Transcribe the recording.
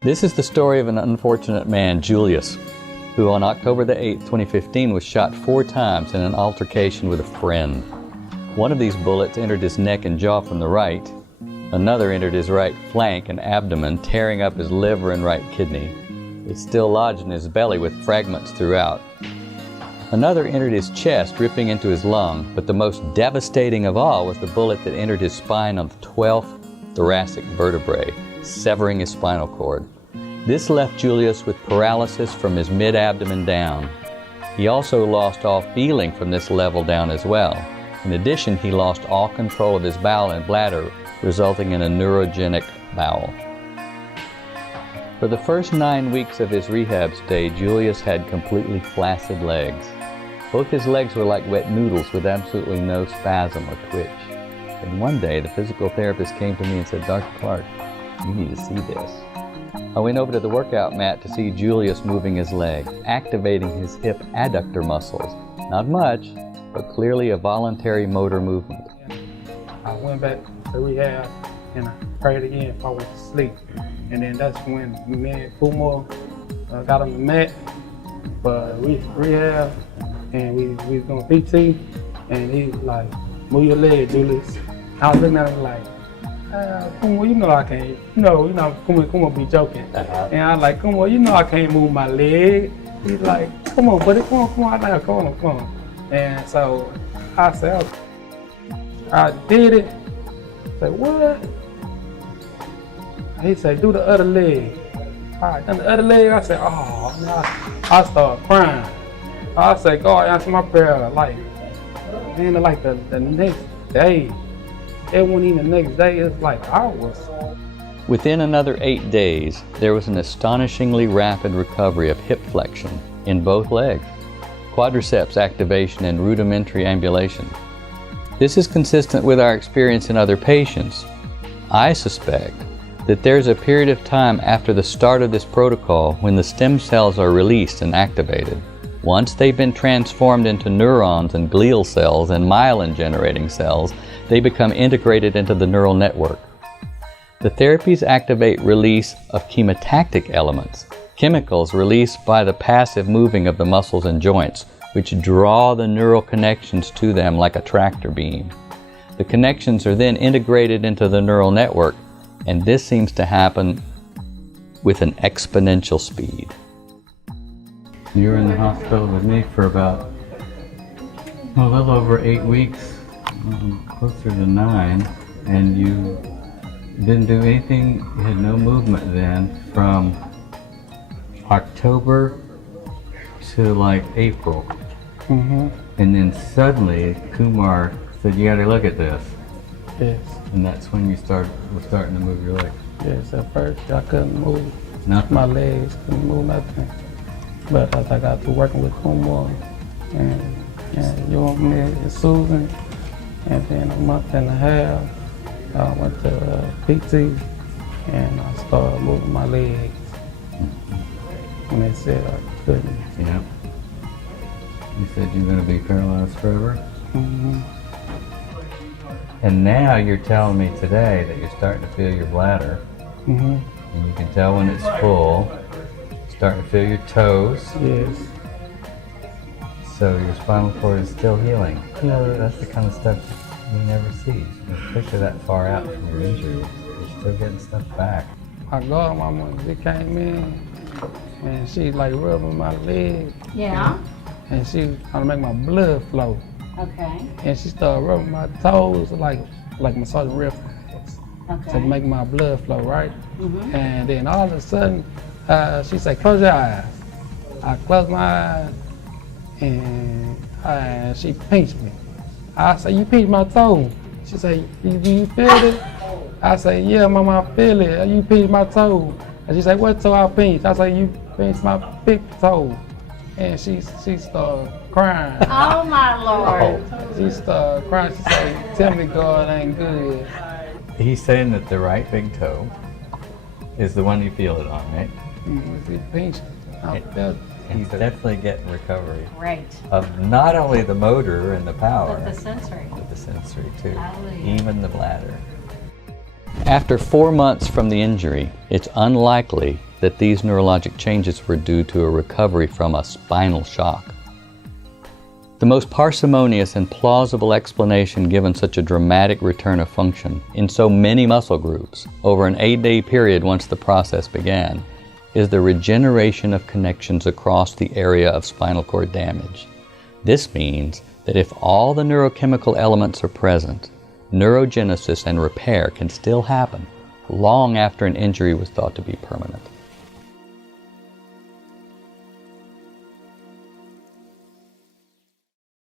This is the story of an unfortunate man, Julius, who on October the 8th, 2015 was shot 4 times in an altercation with a friend. One of these bullets entered his neck and jaw from the right. Another entered his right flank and abdomen, tearing up his liver and right kidney. It's still lodged in his belly with fragments throughout. Another entered his chest, ripping into his lung, but the most devastating of all was the bullet that entered his spine on the 12th thoracic vertebrae, severing his spinal cord. This left Julius with paralysis from his mid-abdomen down. He also lost all feeling from this level down as well. In addition, he lost all control of his bowel and bladder, resulting in a neurogenic bowel. For the first 9 weeks of his rehab stay, Julius had completely flaccid legs. Both his legs were like wet noodles with absolutely no spasm or twitch. And one day, the physical therapist came to me and said, "Dr. Clarke, you need to see this." I went over to the workout mat to see Julius moving his leg, activating his hip adductor muscles. Not much, but clearly a voluntary motor movement. I went back to rehab and I prayed again before I went to sleep. And then that's when me and Fumo got on the mat for rehab, and we was doing PT, and he was like, "Move your leg, Julius." I was looking at him like, Kumo, you know I can't, you know, Kumo be joking. And I was like, Kumo, you know I can't move my leg. He's like, "Come on, buddy, come on. I like, come on. And so I said, okay. I did it. I said, "What?" He said, "Do the other leg." All right, done the other leg. I said, "Oh," I started crying. I said, "God, answer my prayer." Like the next day. It wasn't even the next day, it's like hours. Within another 8 days, there was an astonishingly rapid recovery of hip flexion in both legs, quadriceps activation, and rudimentary ambulation. This is consistent with our experience in other patients. I suspect that there's a period of time after the start of this protocol when the stem cells are released and activated. Once they've been transformed into neurons and glial cells and myelin-generating cells, they become integrated into the neural network. The therapies activate release of chemotactic elements, chemicals released by the passive moving of the muscles and joints, which draw the neural connections to them like a tractor beam. The connections are then integrated into the neural network, and this seems to happen with an exponential speed. You were in the hospital with me for about a little over 8 weeks, closer to 9, and you didn't do anything, you had no movement then from October to like April. And then suddenly Kumar said, "You gotta look at this." Yes. And that's when you were starting to move your legs. Yes, at first I couldn't move. Nothing. My legs couldn't move nothing. But as I got to working with Kumar and you and Susan, and then a month and a half, I went to PT and I started moving my legs when they said I couldn't. Yeah. You said you're going to be paralyzed forever? And now you're telling me today that you're starting to feel your bladder. And you can tell when it's full. Starting to feel your toes. Yes. So your spinal cord is still healing. You know, that's the kind of stuff you never see, especially that far out from your injury. You're still getting stuff back. My godmama, she came in and she like rubbing my leg. Yeah. And she was trying to make my blood flow. Okay. And she started rubbing my toes like massaging real to make my blood flow, right? And then all of a sudden, she said, "Close your eyes." I closed my eyes and she pinched me. I said, "You pinched my toe." She said, you feel it?" I said, "Yeah, mama, I feel it. You pinched my toe." And she said, "What toe I pinched?" I said, "You pinched my big toe." And she started crying. Oh my Lord. She started crying. She said, "Tell me God ain't good." He's saying that the right big toe is the one you feel it on, right? She pinched it. I felt it. He's definitely getting recovery Great. of not only the motor and the power, But the sensory. but the sensory too, Hallelujah. even the bladder. After 4 months from the injury, it's unlikely that these neurologic changes were due to a recovery from a spinal shock. The most parsimonious and plausible explanation given such a dramatic return of function in so many muscle groups over an 8-day period once the process began is the regeneration of connections across the area of spinal cord damage. This means that if all the neurochemical elements are present, neurogenesis and repair can still happen long after an injury was thought to be permanent.